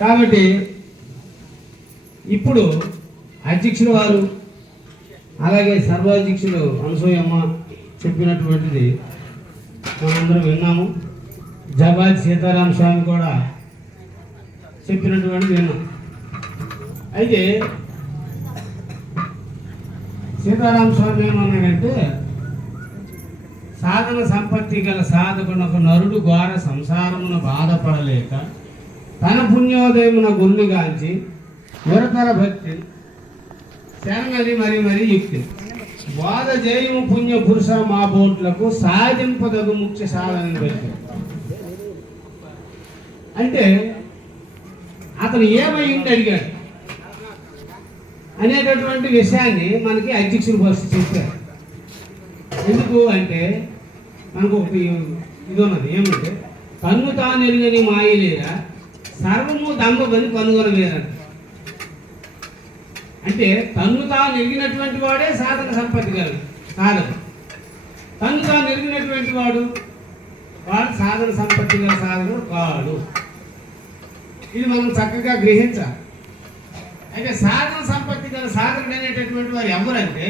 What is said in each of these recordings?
కాబట్టి ఇప్పుడు అధ్యక్షులు వారు అలాగే సర్వాధ్యక్షులు అనసూయమ్మ చెప్పినటువంటిది మనందరం విన్నాము. జబాద్ సీతారామ స్వామి కూడా చెప్పినటువంటిది విన్నాం. అయితే సీతారామ స్వామి ఏమన్నాడంటే, సాధన సంపత్తి గల సాధకునకు నరుడు ఘోర సంసారమును బాధపడలేక తన పుణ్యోదయమున గురునిగాంచి నిరతర భక్తి శరణది మరి యుక్తి బాధ జయము పుణ్య పురుష మా బోట్లకు సాధింపదగు ముఖ్య సాధన పెట్టి. అంటే అతను ఏమైంది అడిగాడు అనేటటువంటి విషయాన్ని మనకి అధ్యక్షులు ఫస్ట్ చెప్పారు. ఎందుకు అంటే మనకు ఒక ఇది ఉన్నది ఏమంటే, కన్ను తాను ఎరుగని మాయలేరా సర్వము దమ్మని కనుగొనలేరంట. అంటే తన్ను తాను ఎరిగినటువంటి వాడే సాధన సంపత్తి గారు సాధన. తన్ను తాను ఎరిగినటువంటి వాడు సాధన సంపత్తి గల సాధకుడు కాడు. ఇది మనం చక్కగా గ్రహించాలి. అయితే సాధన సంపత్తి గల సాధకుడు అనేటటువంటి వారు ఎవరంటే,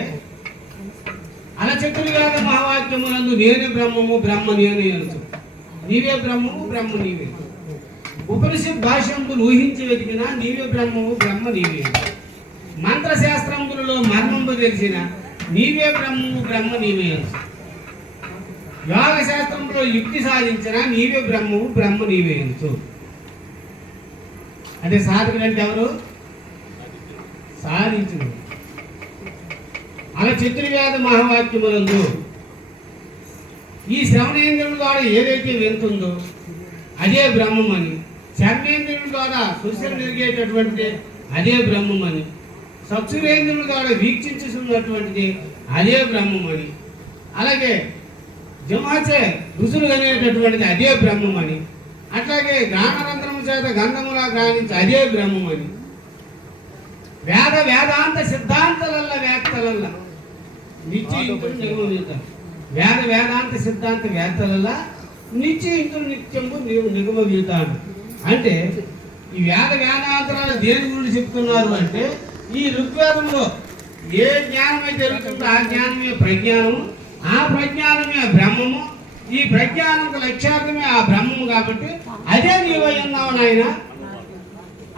అలచతులు కాదు మహావాక్యములందు నేనే బ్రహ్మము బ్రహ్మ నేనే అను, నీవే బ్రహ్మము బ్రహ్మ నీవే. ఉపనిషత్ భాష్యములు ఊహించి వెతికినా నీవే బ్రహ్మము బ్రహ్మ నీవే. మంత్రశాస్త్రములలో మర్మంబు తెలిసిన నీవే బ్రహ్మము బ్రహ్మ నీవే అను. యోగ శాస్త్రంలో యుక్తి సాధించిన నీవే బ్రహ్మము బ్రహ్మ నీవే అను. అంటే సాధకుడు అంటే ఎవరు? సాధించిన. అలా చతుర్వేద మహావాక్యములందు ఈ శ్రవణేంద్రుల ద్వారా ఏదైతే వెళ్తుందో అదే బ్రహ్మమని, చర్మేంద్రుల ద్వారా సృష్టిని నిరిగేటటువంటి అదే బ్రహ్మమని, చక్షురేంద్రుల ద్వారా వీక్షించుతున్నటువంటిది అదే బ్రహ్మమని, అలాగే జమాచే రుచులు అనేటటువంటిది అదే బ్రహ్మమని, అట్లాగే జ్ఞానరంధ్రము చేత గంధములా గ్రహించి అదే బ్రహ్మమని, వేదాంత సిద్ధాంతాలల్ల వ్యాఖ్యలల్ల నిశ్చయింతులు నిగమవితాడు. వేదాంత సిద్ధాంత వ్యాఖ్యలల్ల నిశ్చయింతులు నిత్యము నిగమవితాడు. అంటే ఈ వేదాంతరాలు దేని గురించి చెప్తున్నారు అంటే, ఈ ఋగ్వేదంలో ఏ జ్ఞానమే జరుగుతుందో ఆ జ్ఞానమే ప్రజ్ఞానము, ఆ ప్రజ్ఞానమే బ్రహ్మము, ఈ ప్రజ్ఞానంకు లక్ష్యార్థమే ఆ బ్రహ్మము. కాబట్టి అదే నీవై ఉన్నావు నాయన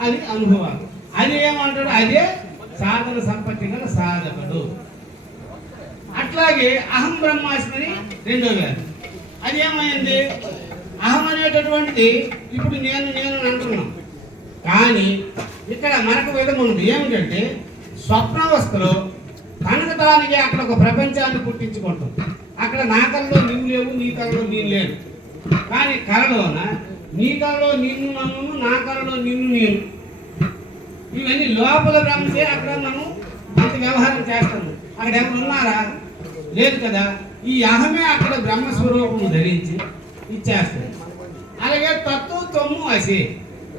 అది అనుభవాలు. అది ఏమంటాడు? అదే సాధన సంపత్తి గల సాధకుడు. అట్లాగే అహం బ్రహ్మాస్మిని రెండో వేదం. అది ఏమైంది? అహం అనేటటువంటిది ఇప్పుడు నేను అంటున్నాం. కానీ ఇక్కడ మరొక విధం ఉంది. ఏమిటంటే, స్వప్నావస్థలో తనకు తానికి అక్కడ ఒక ప్రపంచాన్ని పుట్టించుకుంటాం. అక్కడ నా కళ్ళలో నువ్వు లేవు, నీ కళ్ళలో నేను లేను. కానీ కళలోన నీ కళలో నిన్ను నన్ను, నా కళలో నిన్ను నేను, ఇవన్నీ లోపల బ్రహ్మతే. అక్కడ మనం అంత వ్యవహారం చేస్తాము. అక్కడ ఎవరు ఉన్నారా? లేదు కదా. ఈ అహమే అక్కడ బ్రహ్మస్వరూపము ధరించి ఇచ్చేస్తుంది. అలాగే తత్వము అసే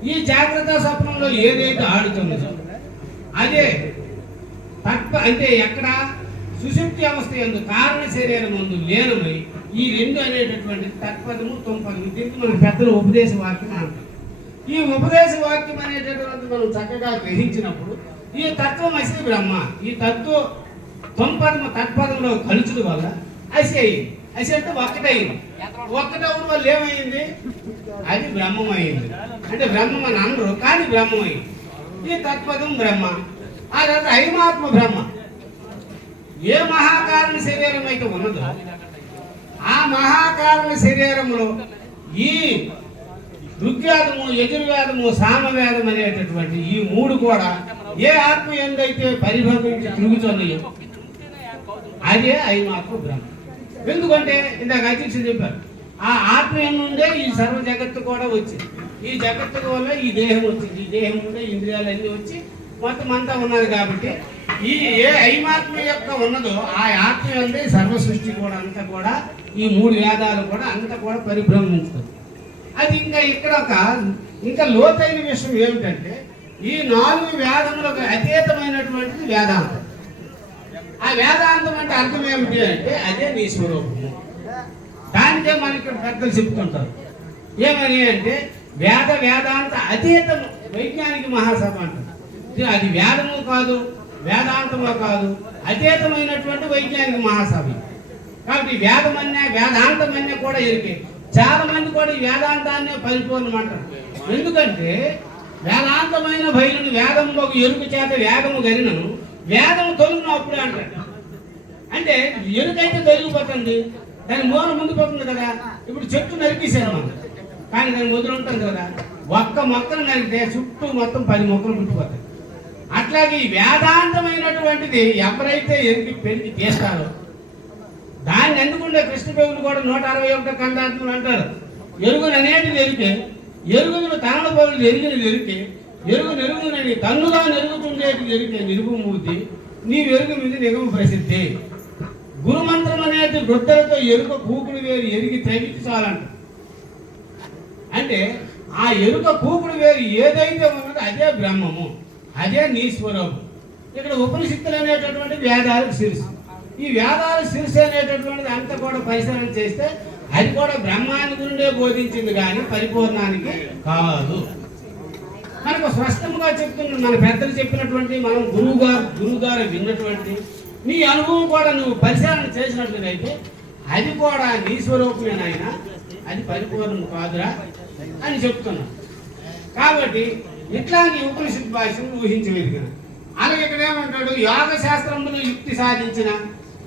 ఈ జాగ్రత్త స్వప్నంలో ఏదైతే ఆడుతుందో అదే తత్వ. అంటే ఎక్కడ? సుషుప్తి అవస్థ యందు కారణ శరీరం ముందు లీనమై ఈ రెండు అనేటటువంటి తత్పదము తొంపదము. దీనికి మన పెద్దలు ఉపదేశ వాక్యం అంటారు. ఈ ఉపదేశ వాక్యం అనేటటువంటి మనం చక్కగా గ్రహించినప్పుడు ఈ తత్వం అసి బ్రహ్మ, ఈ తత్వ తొంపదము తత్పదంలో కలుచుడు వల్ల అసి అయింది. అసి అంటే ఒక్కటైంది. ఒక్కటవడం వల్ల ఏమైంది? అది బ్రహ్మం అయింది. అంటే బ్రహ్మం అని అనరు, కానీ బ్రహ్మం అయింది. ఈ తత్పదం బ్రహ్మ. ఆ తర్వాత ఐమాత్మ బ్రహ్మ. ఏ మహాకారణ శరీరం అయితే ఉన్నదో ఆ మహాకారణ శరీరంలో ఈ ఋగ్వేదము, యజుర్వేదము, సామవేదం అనేటటువంటి ఈ మూడు కూడా ఏ ఆత్మ ఎందైతే పరిభవించి తిరుగుతున్నాయో అదే ఐమాత్మ బ్రహ్మ. ఎందుకంటే ఇందాక అధ్యక్షుడు చెప్పారు, ఆ ఆత్మ నుండే ఈ సర్వ జగత్తు కూడా వచ్చింది. ఈ జగత్తు వల్ల ఈ దేహం వచ్చింది. ఈ దేహం నుండే ఇంద్రియాలన్నీ వచ్చి మొత్తం అంతా ఉన్నది. కాబట్టి ఈ ఏ ఐమాత్మ యొక్క ఉన్నదో ఆ ఆత్మ ఉండే సర్వ సృష్టి కూడా అంతా కూడా ఈ మూడు వేదాలు కూడా అంతా కూడా పరిభ్రమించుతుంది. అది ఇక్కడ ఇంకా లోతైన విషయం ఏమిటంటే, ఈ 4 వేదములకు అతీతమైనటువంటిది వేదాంతం. ఆ వేదాంతం అంటే అర్థం ఏమిటి అంటే అదే నీ స్వరూపము. దానికే మనకి ఇక్కడ పెద్దలు చెప్పుకుంటారు ఏమని అంటే వేదాంత అతీతం వైజ్ఞానిక మహాసభ అంటారు. అది వేదము కాదు, వేదాంతము కాదు, అతీతమైనటువంటి వైజ్ఞానిక మహాసభ. కాబట్టి వేదాంతమన్నా కూడా ఎరికే. చాలా మంది కూడా ఈ వేదాంతాన్ని పరిపూర్ణం అంటారు. ఎందుకంటే వేదాంతమైన భైరుని వేదము ఒక ఎరుకు చేత వేదము గరినను వేదము తొలుగును అప్పుడే అంటాడు. అంటే ఎరుకైతే తొలగిపోతుంది, దాని మూల ముందు పోతుంది కదా. ఇప్పుడు చెట్టు నరికేసాను మనం, కానీ దాని మొదలు ఉంటుంది కదా. ఒక్క మొక్కను నరికితే చుట్టూ మొత్తం 10 మొక్కలు పుట్టిపోతాయి. అట్లాగే ఈ వేదాంతమైనటువంటిది ఎవరైతే ఎరికి పెరిగి చేస్తారో దాన్ని ఎందుకుంటే కృష్ణదేవులు కూడా 161 ఖండాత్మలు అంటారు. ఎరుగును అనేటిది ఎరికే, ఎరుగును తనల పౌరులు ఎరిగినది ఎరికే, ఎరుగునని తన్నుగా నెరుగుతుండేది ఎరికే నిరుపమూర్తి నీ వెరుగు మీద నిగమ ప్రసిద్ధి. గురుమంత్రం అనేది వృద్ధలతో ఎరుక కూకుడు వేరు ఎరిగి తగ్గించి చాలంట. అంటే ఆ ఎరుక కూకుడు వేరు ఏదైతే ఉన్నదో అదే బ్రహ్మము, అదే నీ స్వరూపం. ఇక్కడ ఉపనిషత్తులు అనేటటువంటి వేదాలకు శిరస్సు. ఈ వేదాల శిరస్సు అనేటటువంటిది అంత కూడా పరిశీలన చేస్తే అది కూడా బ్రహ్మాన్ని గురిండే బోధించింది కానీ పరిపూర్ణానికి కాదు. మనకు స్పష్టంగా చెప్తున్న మన పెద్దలు చెప్పినటువంటి మనం గురువు గారు విన్నటువంటి నీ అనుభవం కూడా నువ్వు పరిశీలన చేసినట్లయితే అది కూడా నీ స్వరూపమేనాయన, అది పరిపూర్ణం కాదురా అని చెప్తున్నాను. కాబట్టి ఇట్లాంటి ఉపనిషత్ భాషను ఊహించగలిగిన. అలాగే ఇక్కడ ఏమంటాడు, యోగ శాస్త్రములు యుక్తి సాధించిన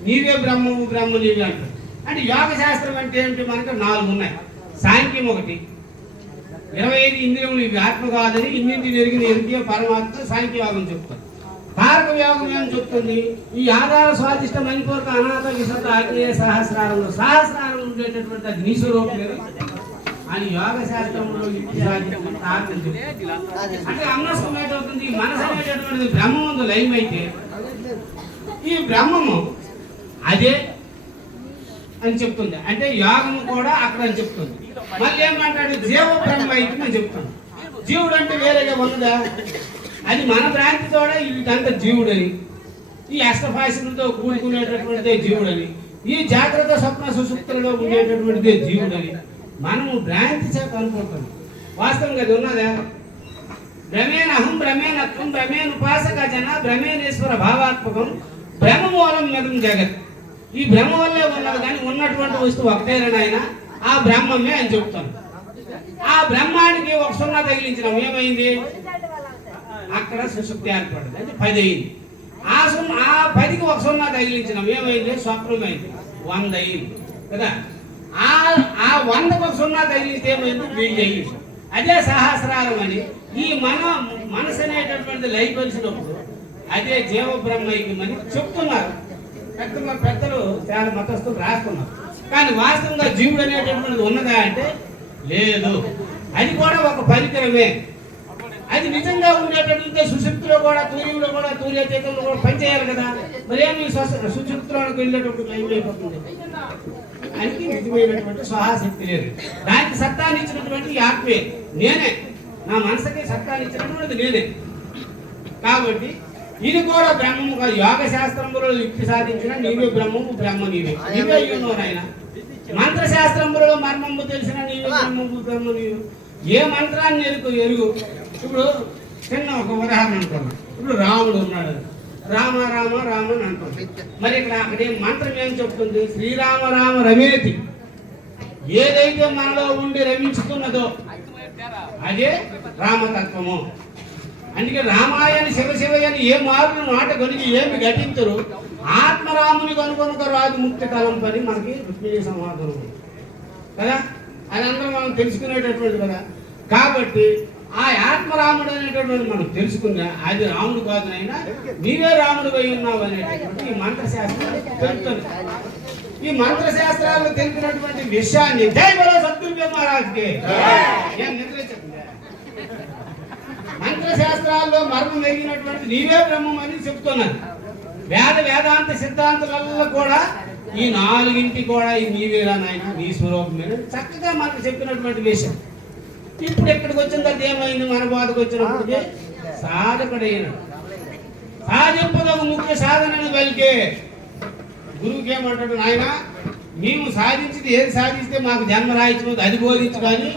నీవే బ్రహ్మము నీవే అంటాడు. అంటే యోగ శాస్త్రం అంటే ఏమిటి? మనకు 4 ఉన్నాయి. సాంఖ్యం 1, 25 ఇంద్రియములు ఇవి ఆత్మ కాదని ఇన్నింటి ఎరిగిన ఎరిగే పరమాత్మ సాంఖ్యయోగం చెప్తారు. తారక యోగం ఏమని చెప్తుంది? ఈ ఆధార స్వాదిష్ట మణిపూర్క అనాథ విశుద్ధ ఆగ్నేయ సహస్రారంలో ఉండేటటువంటి అది నీ స్వరూపం అని యోగ శాస్త్రంలో అంటే అమ్మస్తం ఏమవుతుంది? ఈ మనసు అనేటటువంటిది బ్రహ్మము లయమైతే ఈ బ్రహ్మము అదే అని చెప్తుంది. అంటే యోగము కూడా అక్కడ అని చెప్తుంది. మళ్ళీ ఏమంటాడు? జీవ బ్రహ్మ ఐక్యం అని చెప్తాను. జీవుడు అంటే వేరేగా ఉన్నదా? అది మన భ్రాంతితో ఇదంతా జీవుడని, ఈ అష్టభాషలతో కూడుకునేటటువంటిదే జీవుడని, ఈ జాగ్రత్త స్వప్న సుశుక్తులలో ఉండేటటువంటిదే జీవుడని మనము భ్రాంతి చేత అనుకుంటాం. వాస్తవంగా అది ఉన్నదా? భ్రమేనహం భ్రమేనత్వం భ్రమేనుపాసక జన భ్రమేనేశ్వర భావాత్మకం బ్రహ్మమూలం మిదం జగత్. ఈ బ్రహ్మ వల్లే ఉన్నది కానీ ఉన్నటువంటి వస్తువు ఒకటేనైనా ఆ బ్రహ్మమే అని చెప్తాను. ఆ బ్రహ్మానికి ఒక 0 తగిలించినాం, ఏమైంది? అక్కడ సుశుక్తి ఏర్పడింది, అంటే 10 అయింది. ఆ 10కి ఒక 0 తగిలించినాం, ఏమైంది? స్వప్నమైంది, 100 అయింది కదా. ఆ 100కు ఒక 0 తగిలిస్తే ఏమైంది? 1000 అయింది. అదే సహస్రారం అని ఈ మనసు అనేటటువంటిది లయపరిచినప్పుడు అదే జీవ బ్రహ్మైక్యమని చెప్తున్నారు పెద్దలు. చాలా మతస్థులు రాస్తున్నారు. కానీ వాస్తవంగా జీవుడు అనేటటువంటిది ఉన్నదా అంటే లేదు. అది కూడా ఒక పరికరమే. అది నిజంగా ఉండేటటువంటి సుశుక్తిలో కూడా తూర్యంలో కూడా తూర్యతీతంలో కూడా పనిచేయాలి కదా. మరేమి సుశుక్తిలోకి వెళ్ళేటప్పుడు ఏమైపోతుంది? దానికి నిజమైనటువంటి స్వహాశక్తి లేదు. దానికి సత్తాన్ని ఇచ్చినటువంటి ఆత్మే నేనే, నా మనసుకి సత్తాన్ని ఇచ్చినటువంటిది నేనే. కాబట్టి ఇది కూడా బ్రహ్మము కాదు. యోగ శాస్త్రములో యుక్తి సాధించిన నీవే బ్రహ్మము నీవే అయ్యున్నావు నాయన. మంత్రశాస్త్రములో మర్మము తెలిసిన నీవే బ్రహ్మ నీవు. ఏ మంత్రాన్ని ఎరుగు. ఇప్పుడు చిన్న ఒక ఉదాహరణ అనుకున్నాం. ఇప్పుడు రాముడు ఉన్నాడు, రామ రామ రామ అని అంటాం. మరి అక్కడ మంత్రం ఏం చెప్తుంది? శ్రీరామ రామ రమేతి. ఏదైతే మనలో ఉండి రమించుతున్నదో అదే రామతత్వము. అందుకే రామాయణ శివశివయని ఏ మారును నాట కొనిగి ఏమి ఘటించరు ఆత్మరాముని కనుకొనక రాజు ముక్తి తలం పని మనకి రుక్మిణీ సంవాదం కదా. అదందరూ మనం తెలుసుకునేటటువంటి కదా. కాబట్టి ఆ ఆత్మరాముడు అనేటటువంటి మనం తెలుసుకున్నా అది రాముడు కాదునైనా నీవే రాముడు అయి ఉన్నావు అనేటటువంటి ఈ మంత్రశాస్త్రాలు తెలుపుతుంది. ఈ మంత్రశాస్త్రాలు తెలిపినటువంటి విషయాన్ని జై బలో సద్గురు మహారాజ్కి ఏం నిద్రించండి. మంత్రశాస్త్రాల్లో మర్మం ఎరిగినటువంటి నీవే బ్రహ్మం అని చెప్తున్నది. వేదాంత సిద్ధాంతాలలో కూడా ఈ 4 కూడా ఈ నీవేరా నాయన నీ స్వరూపమే చక్కగా మనకు చెప్పినటువంటి విషయం. ఇప్పుడు ఎక్కడికి వచ్చిన తర్వాత ఏమైంది? మన బాధకు వచ్చినప్పటికీ సాధకుడైన సాధింపదగు ముఖ్య సాధనను కలిగే గురువుకి ఏమంటాడు, నాయన మేము సాధించింది ఏది సాధిస్తే మాకు జన్మ రాయించినది అది బోధించు కానీ